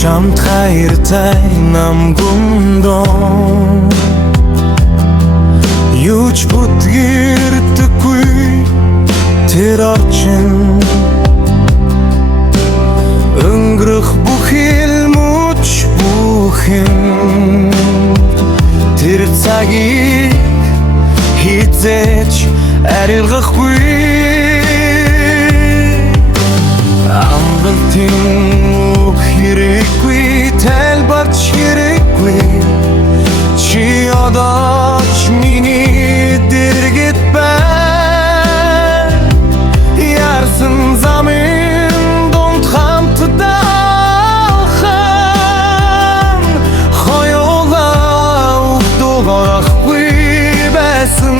чамд хайртай намгундон юуч бүтгэрдэггүй тэр орчин өнгөрөх бүх илмүч бүхэн тэр цагийг хизээч арилгахгүй амралтын үг хэрэггүй тайлбарч хэрэггүй чи одоо ч миний дэргэд байна ярсан замын дунд хамтдаахан хоёулаа өгдөгөхгүй байсан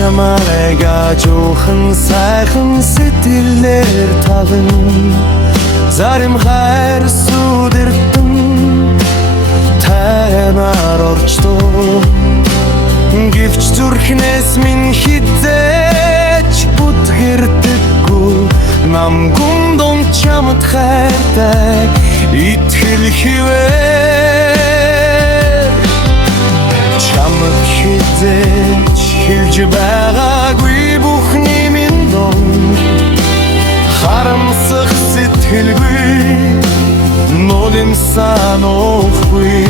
чамайга жоохон сайхан сэтгэлээр таван зарим хайр сүдэртэн таймаар орчдоо гэвч зүрхнээс минь хизээч бүтгэрдэггүй намгундон чамд хайртай итгэл хിവэр чамд хизээч хэлж байгаагүй бүхний минь дон харамсах сэтгэлгүй нолин санахгүй